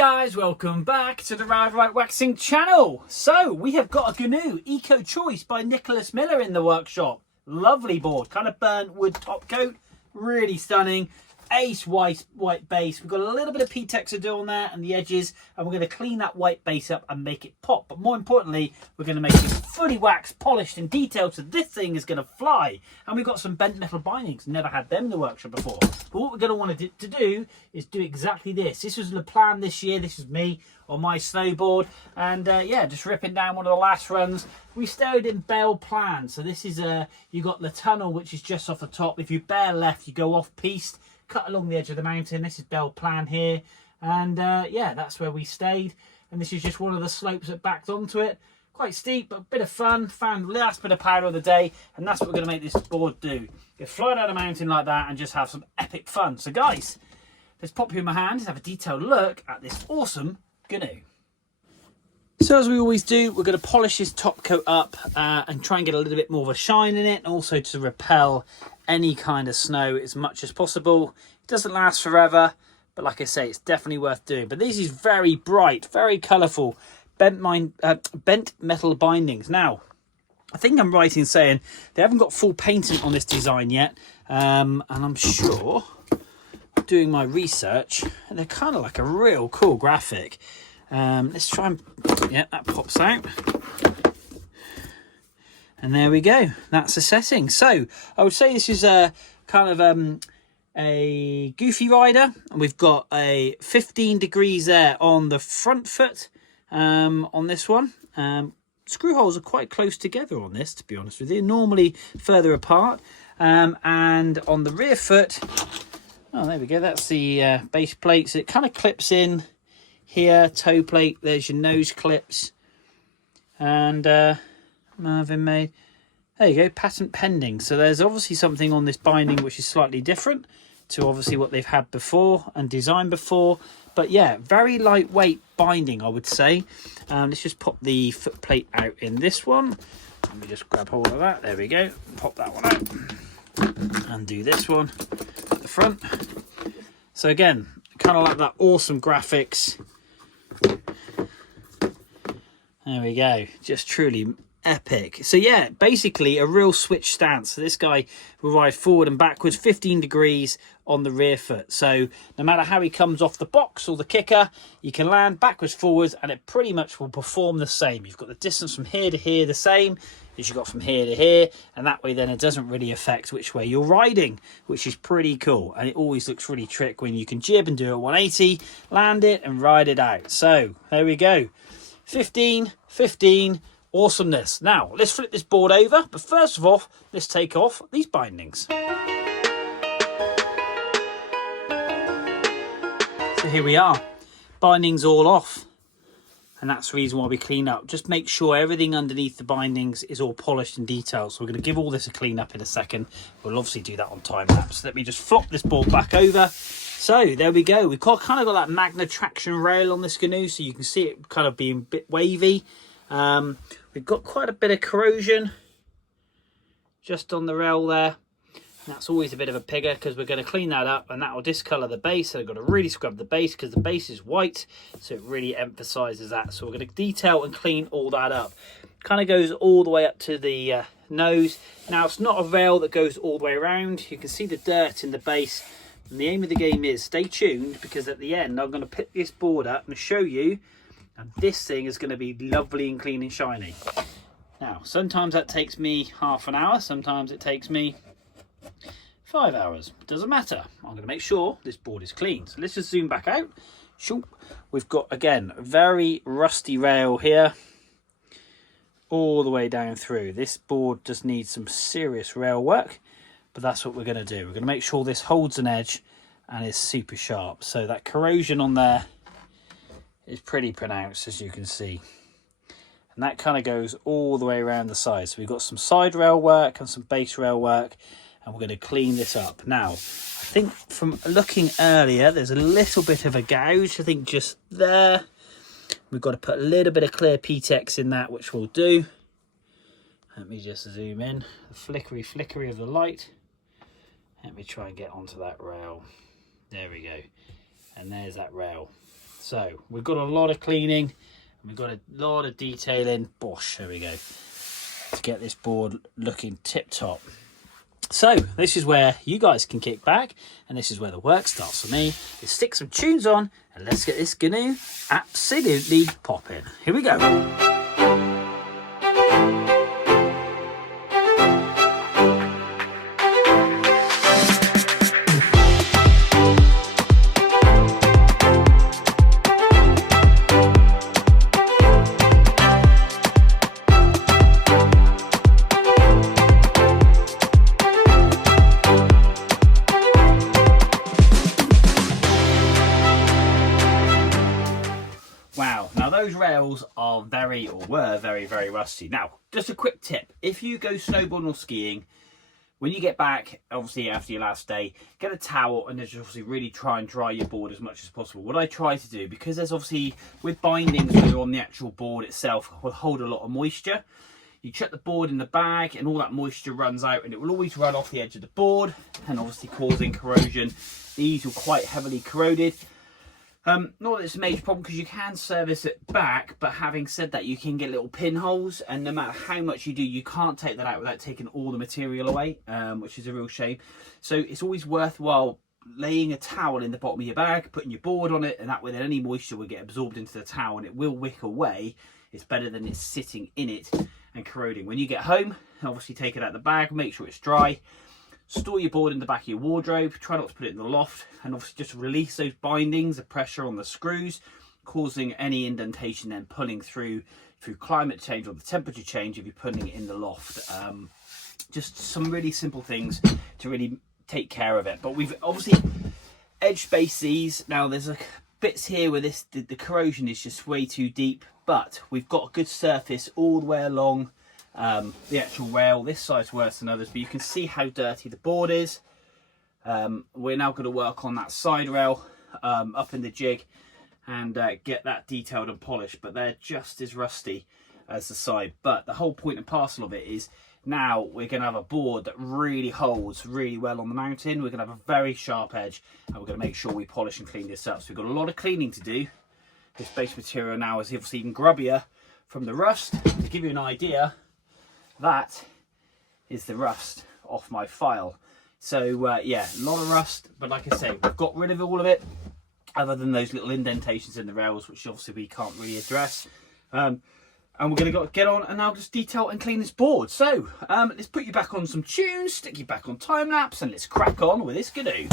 guys, welcome back to the Ride Right Waxing channel. So we have got a GNU Eco Choice by Nicholas Miller in the workshop. Lovely board, kind of burnt wood top coat, really stunning. Ace white base. We've got a little bit of P-Tex to do on there and the edges, and we're going to clean that white base up and make it pop. But more importantly, we're going to make it fully waxed, polished and detailed, so this thing is going to fly. And we've got some bent metal bindings, never had them in the workshop before. But what we're going to want to do is do exactly this. This was the plan this year. This is me on my snowboard, and yeah, just ripping down one of the last runs. We stayed in Bell Plan, so this is you got the tunnel which is just off the top. If you bear left, you go off piste, cut along the edge of the mountain. This is Bell Plan here, and yeah, that's where we stayed. And this is just one of the slopes that backed onto it. Quite steep, but a bit of fun. Found the last bit of powder of the day, and that's what we're going to make this board do. You fly down a mountain like that and just have some epic fun. So guys, let's pop you in my hand and have a detailed look at this awesome GNU. So as we always do, we're going to polish this top coat up and try and get a little bit more of a shine in it, and also to repel any kind of snow as much as possible. It doesn't last forever, but like I say, it's definitely worth doing. But this is very bright, very colourful, bent metal bindings. Now, I think I'm right in saying they haven't got full painting on this design yet, and I'm sure, doing my research, they're kind of like a real cool graphic. Let's try and, yeah, that pops out. And there we go. That's the setting. So I would say this is a kind of a goofy rider. And we've got a 15 degrees there on the front foot on this one. Screw holes are quite close together on this, to be honest with you. Normally further apart. And on the rear foot, oh, there we go. That's the base plate. So it kind of clips in here, toe plate, there's your nose clips, and Marvin made, there you go, patent pending. So there's obviously something on this binding which is slightly different to obviously what they've had before and designed before. But yeah, very lightweight binding, I would say. Let's just pop the foot plate out in this one. Let me just grab hold of that, there we go, pop that one out and do this one at the front. So again, kind of like that awesome graphics. There we go, just truly epic. So yeah, basically a real switch stance. So this guy will ride forward and backwards, 15 degrees on the rear foot. So no matter how he comes off the box or the kicker, you can land backwards, forwards, and it pretty much will perform the same. You've got the distance from here to here the same as you got from here to here, and that way then it doesn't really affect which way you're riding, which is pretty cool. And it always looks really trick when you can jib and do a 180, land it and ride it out. So there we go, 15, 15, awesomeness. Now let's flip this board over, but first of all, let's take off these bindings. So here we are, bindings all off, and that's the reason why we clean up. Just make sure everything underneath the bindings is all polished and detailed. So we're going to give all this a clean up in a second. We'll obviously do that on time lapse. Let me just flop this board back over. So there we go. We've kind of got that Magna traction rail on this GNU, so you can see it kind of being a bit wavy. We've got quite a bit of corrosion just on the rail there. That's always a bit of a pigger because we're going to clean that up, and that will discolour the base. So I've got to really scrub the base because the base is white, so it really emphasises that. So we're going to detail and clean all that up. Kind of goes all the way up to the nose. Now it's not a rail that goes all the way around. You can see the dirt in the base, and the aim of the game is stay tuned, because at the end I'm going to pick this board up and show you, and this thing is going to be lovely and clean and shiny. Now sometimes that takes me half an hour, sometimes it takes me 5 hours. Doesn't matter. I'm going to make sure this board is clean. So let's just zoom back out. We've got, again, a very rusty rail here all the way down through. This board just needs some serious rail work, but that's what we're going to do. We're going to make sure this holds an edge and is super sharp. So that corrosion on there is pretty pronounced, as you can see. And that kind of goes all the way around the side. So we've got some side rail work and some base rail work, and we're going to clean this up. Now, I think from looking earlier, there's a little bit of a gouge, I think just there. We've got to put a little bit of clear P-Tex in that, which we'll do. Let me just zoom in. The flickery of the light. Let me try and get onto that rail. There we go. And there's that rail. So we've got a lot of cleaning, we've got a lot of detailing. Bosh, there we go, to get this board looking tip top. So this is where you guys can kick back, and this is where the work starts for me. Is stick some tunes on and let's get this GNU absolutely popping. Here we go. Wow, now those rails are were very rusty. Now, just a quick tip. If you go snowboarding or skiing, when you get back, obviously after your last day, get a towel and just obviously really try and dry your board as much as possible. What I try to do, because there's obviously, with bindings that are on the actual board itself, will hold a lot of moisture. You chuck the board in the bag and all that moisture runs out, and it will always run off the edge of the board and obviously causing corrosion. These are quite heavily corroded. Not that it's a major problem because you can service it back, but having said that, you can get little pinholes, and no matter how much you do, you can't take that out without taking all the material away, which is a real shame. So it's always worthwhile laying a towel in the bottom of your bag, putting your board on it, and that way then any moisture will get absorbed into the towel and it will wick away. It's better than it's sitting in it and corroding. When you get home, obviously take it out of the bag, make sure it's dry. Store your board in the back of your wardrobe, try not to put it in the loft, and obviously just release those bindings, the pressure on the screws, causing any indentation then pulling through climate change or the temperature change if you're putting it in the loft. Just some really simple things to really take care of it. But we've obviously edge spaced these. Now there's bits here where the corrosion is just way too deep, but we've got a good surface all the way along the actual rail. This side's worse than others, but you can see how dirty the board is. We're now going to work on that side rail up in the jig and get that detailed and polished, but they're just as rusty as the side. But the whole point and parcel of it is now we're going to have a board that really holds really well on the mountain. We're going to have a very sharp edge, and we're going to make sure we polish and clean this up. So we've got a lot of cleaning to do. This base material now is obviously even grubbier from the rust. To give you an idea, that is the rust off my file. So yeah, a lot of rust, but like I say, we've got rid of all of it other than those little indentations in the rails, which obviously we can't really address. And we're going to get on and now just detail and clean this board. So let's put you back on some tunes, stick you back on time lapse, and let's crack on with this GNU.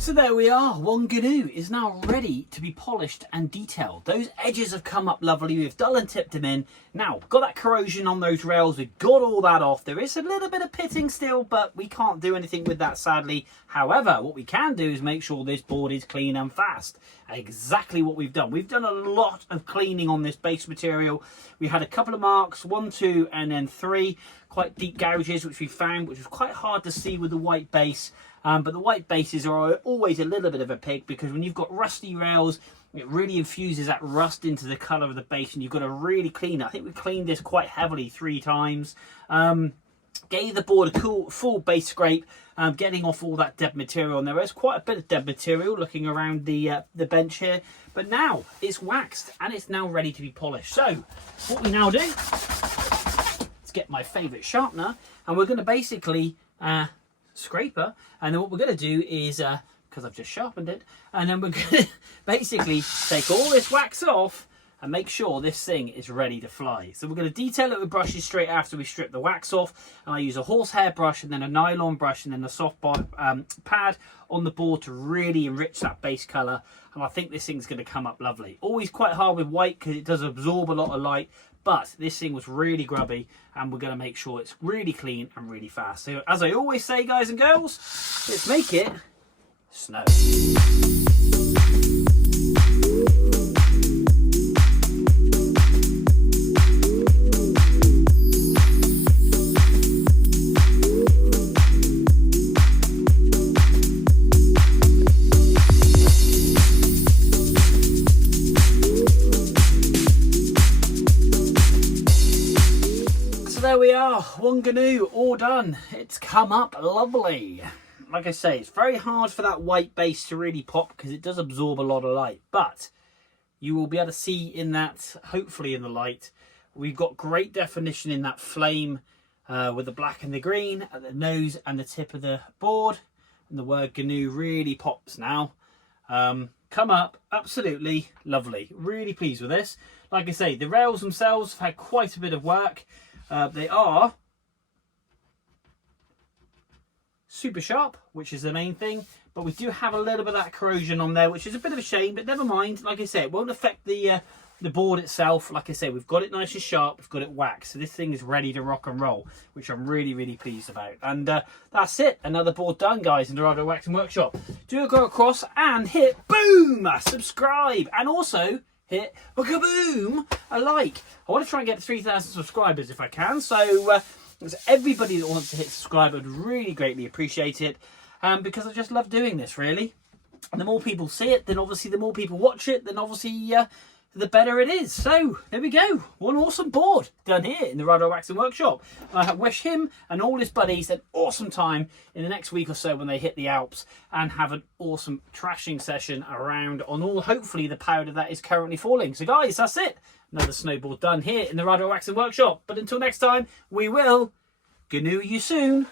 So there we are, one GNU is now ready to be polished and detailed. Those edges have come up lovely, we've dull and tipped them in. Now, got that corrosion on those rails, we've got all that off. There is a little bit of pitting still, but we can't do anything with that sadly. However, what we can do is make sure this board is clean and fast. Exactly what we've done. We've done a lot of cleaning on this base material. We had a couple of marks, 1, 2, and then 3. Quite deep gouges, which we found, which was quite hard to see with the white base. But the white bases are always a little bit of a pig, because when you've got rusty rails, it really infuses that rust into the colour of the base, and you've got to really clean it. I think we cleaned this quite heavily 3 times. Gave the board a full base scrape, getting off all that dead material. And there is quite a bit of dead material looking around the bench here. But now it's waxed and it's now ready to be polished. So what we now do, let's get my favourite sharpener, and we're going to basically scraper, and then what we're going to do is because I've just sharpened it, and then we're going to basically take all this wax off and make sure this thing is ready to fly. So we're going to detail it with brushes straight after we strip the wax off, and I use a horsehair brush and then a nylon brush and then a soft pad on the board to really enrich that base colour, and I think this thing's going to come up lovely. Always quite hard with white because it does absorb a lot of light, but this thing was really grubby, and we're going to make sure it's really clean and really fast. So as I always say, guys and girls, let's make it snow. So there we are, one GNU all done. It's come up lovely. Like I say, it's very hard for that white base to really pop because it does absorb a lot of light, but you will be able to see in that, hopefully in the light, we've got great definition in that flame with the black and the green at the nose and the tip of the board, and the word GNU really pops now. Come up, absolutely lovely. Really pleased with this. Like I say, the rails themselves have had quite a bit of work. They are super sharp, which is the main thing, but we do have a little bit of that corrosion on there, which is a bit of a shame, but never mind. Like I say, it won't affect the board itself. Like I say, we've got it nice and sharp, we've got it waxed, so this thing is ready to rock and roll, which I'm really pleased about. And that's it, another board done, guys, in the Dorado Waxing Workshop. Do go across and hit boom, subscribe, and also hit a kaboom, a like. I want to try and get 3,000 subscribers if I can, so everybody that wants to hit subscribe would really greatly appreciate it, because I just love doing this, really. And the more people see it, then obviously the more people watch it, then obviously the better it is. So there we go, one awesome board done here in the Dorado Waxing Workshop. I wish him and all his buddies an awesome time in the next week or so when they hit the Alps and have an awesome trashing session around on all, hopefully, the powder that is currently falling. So guys, that's it, another snowboard done here in the Dorado Waxing Workshop. But until next time, we will GNU you soon.